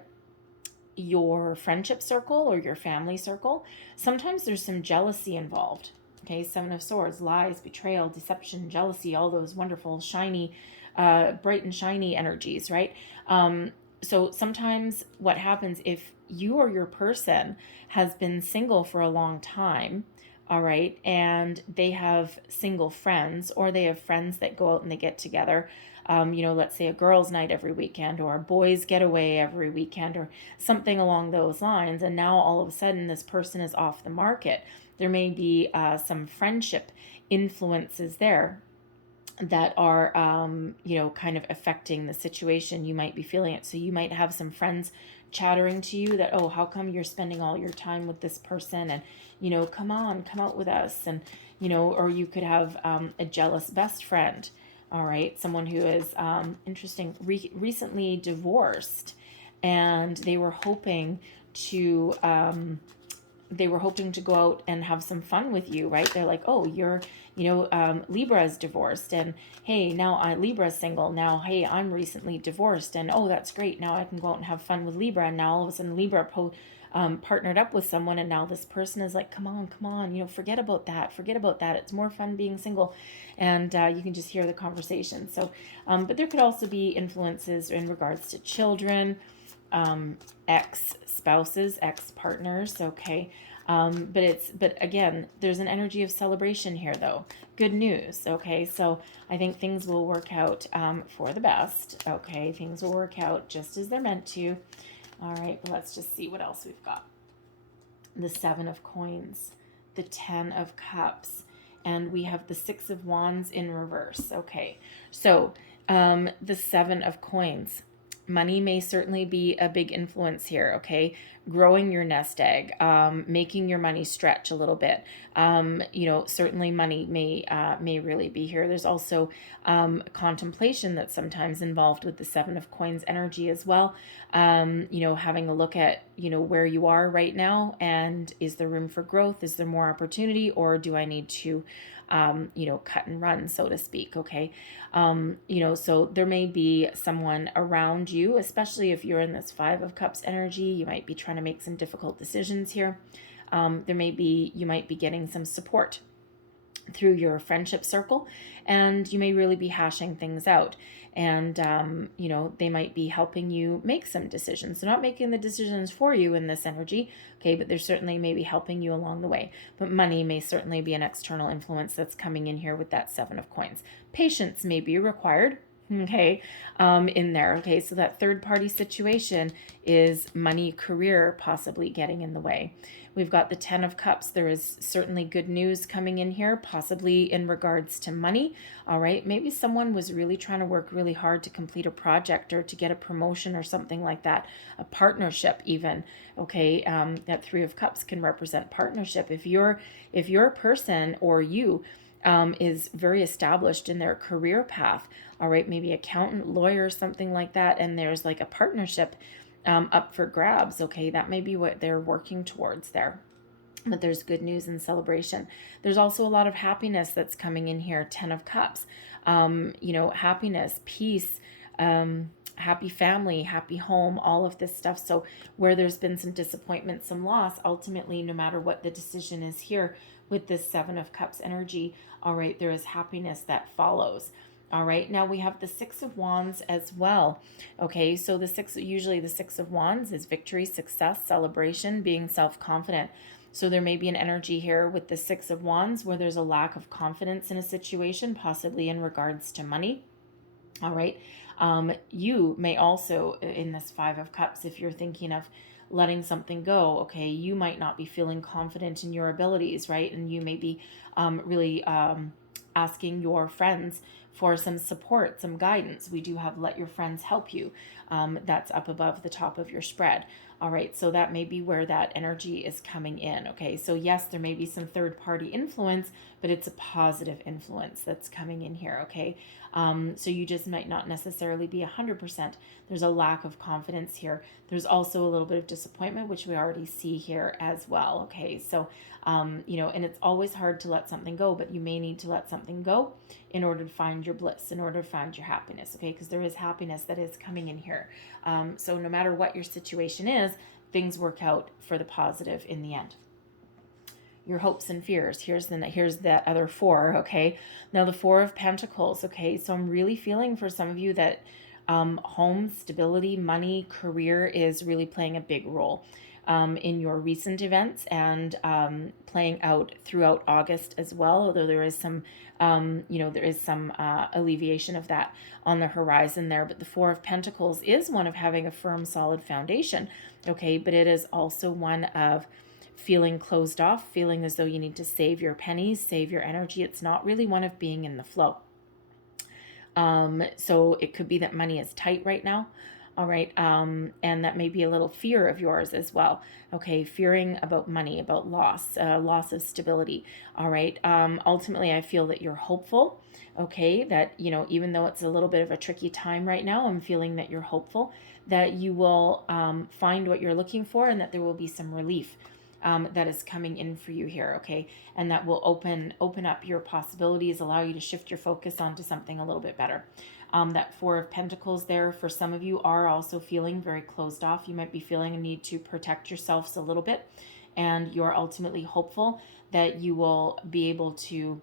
your friendship circle or your family circle, sometimes there's some jealousy involved. Okay, 7 of Swords, lies, betrayal, deception, jealousy, all those wonderful, shiny, bright and shiny energies, right? So sometimes what happens if you or your person has been single for a long time, all right, and they have single friends, or they have friends that go out and they get together, let's say a girls' night every weekend, or a boys' getaway every weekend, or something along those lines. And now all of a sudden this person is off the market. There may be some friendship influences there that are, kind of affecting the situation. You might be feeling it. So you might have some friends chattering to you that, oh, how come you're spending all your time with this person? And, come on, come out with us. And, or you could have a jealous best friend. All right, someone who is recently divorced, and they were hoping to go out and have some fun with you, right? They're like, oh, you're, Libra's divorced, and hey, now Libra's single. Now, hey, I'm recently divorced, and oh, that's great. Now I can go out and have fun with Libra, and now all of a sudden Libra partnered up with someone, and now this person is like, come on, forget about that. It's more fun being single. And you can just hear the conversation. So, but there could also be influences in regards to children, ex-spouses, ex-partners, okay. But again, there's an energy of celebration here, though. Good news, okay. So I think things will work out for the best, okay. Things will work out just as they're meant to. All right, let's just see what else we've got. The 7 of Coins, the 10 of Cups, and we have the 6 of Wands in reverse. Okay, so the 7 of Coins. Money may certainly be a big influence here, okay? growing your nest egg, making your money stretch a little bit. Certainly money may really be here. There's also contemplation that's sometimes involved with the Seven of Coins energy as well. Having a look at, where you are right now, and is there room for growth? Is there more opportunity, or do I need to, cut and run, so to speak? Okay. So there may be someone around you, especially if you're in this Five of Cups energy. You might be trying to make some difficult decisions here. You might be getting some support through your friendship circle, and you may really be hashing things out. And, they might be helping you make some decisions. They're not making the decisions for you in this energy, okay, but they're certainly maybe helping you along the way. But money may certainly be an external influence that's coming in here with that Seven of Coins. Patience may be required, okay, in there. Okay, so that third party situation is money, career possibly getting in the way. We've got the Ten of Cups. There is certainly good news coming in here, possibly in regards to money. All right, maybe someone was really trying to work really hard to complete a project or to get a promotion or something like that, a partnership even. Okay, that Three of Cups can represent partnership. If your person or you is very established in their career path, all right, maybe accountant, lawyer, something like that, and there's like a partnership up for grabs, okay, that may be what they're working towards there. But there's good news and celebration. There's also a lot of happiness that's coming in here. Ten of Cups, happiness, peace, happy family, happy home, all of this stuff. So where there's been some disappointment, some loss, ultimately, no matter what the decision is here with this Seven of Cups energy, all right, there is happiness that follows. All right, now we have the Six of Wands as well. Okay, so usually the Six of Wands is victory, success, celebration, being self-confident. So there may be an energy here with the Six of Wands where there's a lack of confidence in a situation, possibly in regards to money. All right, you may also, in this Five of Cups, if you're thinking of letting something go, okay, you might not be feeling confident in your abilities, right? And you may be really asking your friends for some support, some guidance. We do have let your friends help you. That's up above the top of your spread. All right, so that may be where that energy is coming in. Okay, so yes, there may be some third party influence, but it's a positive influence that's coming in here. Okay, so you just might not necessarily be 100%. There's a lack of confidence here. There's also a little bit of disappointment, which we already see here as well. Okay, so and it's always hard to let something go, but you may need to let something go in order to find your bliss, in order to find your happiness, okay? Because there is happiness that is coming in here. So no matter what your situation is, things work out for the positive in the end. Your hopes and fears. Here's that other four, okay? Now the Four of Pentacles, okay? So I'm really feeling for some of you that home, stability, money, career is really playing a big role in your recent events, and playing out throughout August as well, although there is some alleviation of that on the horizon there. But the Four of Pentacles is one of having a firm, solid foundation, okay? But it is also one of feeling closed off, feeling as though you need to save your pennies, save your energy. It's not really one of being in the flow. So it could be that money is tight right now. All right. And that may be a little fear of yours as well. Okay. Fearing about money, about loss of stability. All right. Ultimately, I feel that you're hopeful. Okay. That, even though it's a little bit of a tricky time right now, I'm feeling that you're hopeful that you will find what you're looking for, and that there will be some relief that is coming in for you here, okay? And that will open up your possibilities, allow you to shift your focus onto something a little bit better. That Four of Pentacles there, for some of you, are also feeling very closed off. You might be feeling a need to protect yourselves a little bit, and you're ultimately hopeful that you will be able to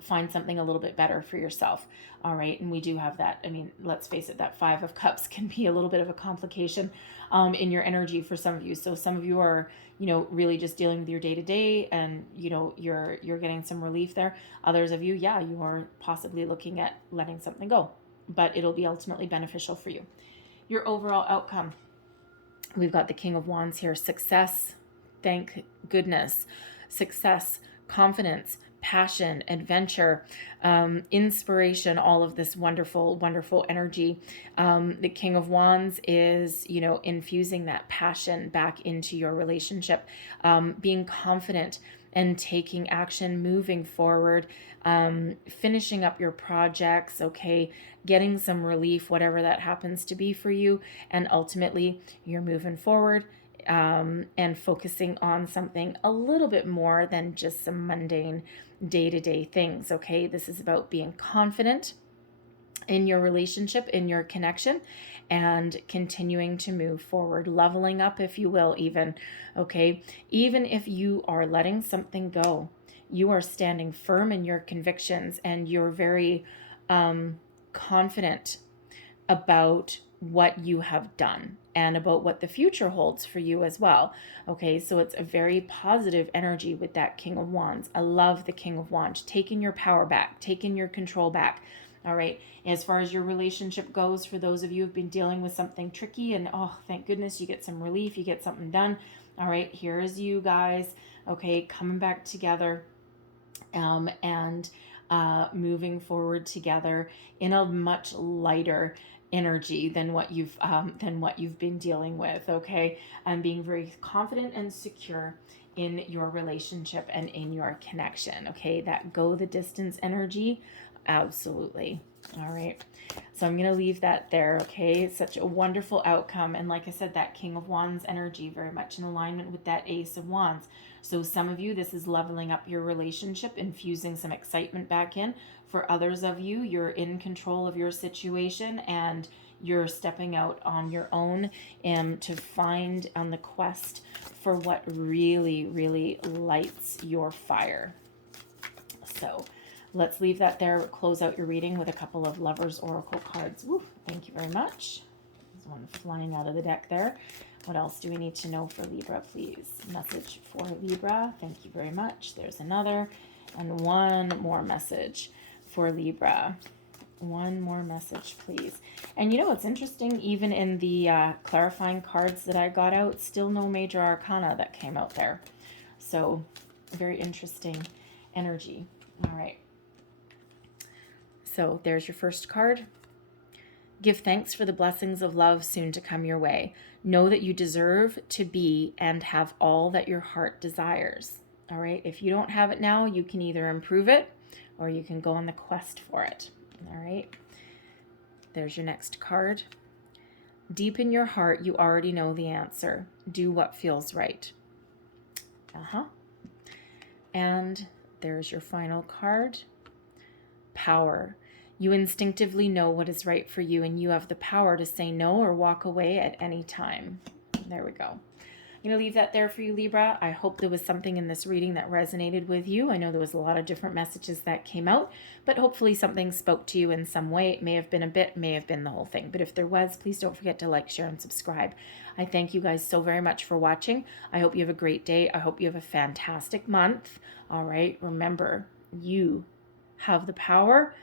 find something a little bit better for yourself. All right. And we do have that. I mean, let's face it, that Five of Cups can be a little bit of a complication in your energy for some of you. So some of you are, really just dealing with your day to day, and, you're getting some relief there. Others of you, yeah, you are possibly looking at letting something go, but it'll be ultimately beneficial for you. Your overall outcome. We've got the King of Wands here. Success. Thank goodness. Success, confidence, passion, adventure, inspiration, all of this wonderful, wonderful energy. The King of Wands is, you know, infusing that passion back into your relationship, being confident and taking action, moving forward, finishing up your projects, okay, getting some relief, whatever that happens to be for you. And ultimately, you're moving forward, and focusing on something a little bit more than just some mundane day-to-day things, okay? This is about being confident in your relationship, in your connection, and continuing to move forward, leveling up, if you will, even, okay? Even if you are letting something go, you are standing firm in your convictions, and you're very confident about what you have done and about what the future holds for you as well. Okay, so it's a very positive energy with that King of Wands. I love the King of Wands, taking your power back, taking your control back. All right, as far as your relationship goes, for those of you who've been dealing with something tricky, and oh, thank goodness you get some relief, you get something done. All right, here's you guys, okay, coming back together, and moving forward together in a much lighter energy than what you've been dealing with, okay? And being very confident and secure in your relationship and in your connection, okay? That go the distance energy, absolutely. All right, so I'm going to leave that there, okay? It's such a wonderful outcome. And like I said, that King of Wands energy very much in alignment with that Ace of Wands. So some of you, this is leveling up your relationship, infusing some excitement back in. For others of you, you're in control of your situation and you're stepping out on your own to find on the quest for what really, really lights your fire. So let's leave that there. Close out your reading with a couple of Lovers Oracle cards. Woo, thank you very much. There's one flying out of the deck there. What else do we need to know for Libra, please? Message for Libra. Thank you very much. There's another. And one more message for Libra. One more message, please. And you know what's interesting? Even in the clarifying cards that I got out, still no major arcana that came out there. So very interesting energy. All right. So there's your first card. Give thanks for the blessings of love soon to come your way. Know that you deserve to be and have all that your heart desires. All right. If you don't have it now, you can either improve it or you can go on the quest for it. All right. There's your next card. Deep in your heart, you already know the answer. Do what feels right. And there's your final card. Power. You instinctively know what is right for you, and you have the power to say no or walk away at any time. There we go. I'm going to leave that there for you, Libra. I hope there was something in this reading that resonated with you. I know there was a lot of different messages that came out, but hopefully something spoke to you in some way. It may have been a bit, may have been the whole thing. But if there was, please don't forget to like, share, and subscribe. I thank you guys so very much for watching. I hope you have a great day. I hope you have a fantastic month. All right. Remember, you have the power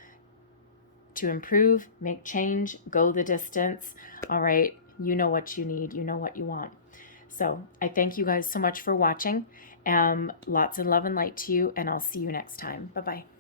to improve, make change, go the distance. All right. You know what you need. You know what you want. So I thank you guys so much for watching. Lots of love and light to you, and I'll see you next time. Bye-bye.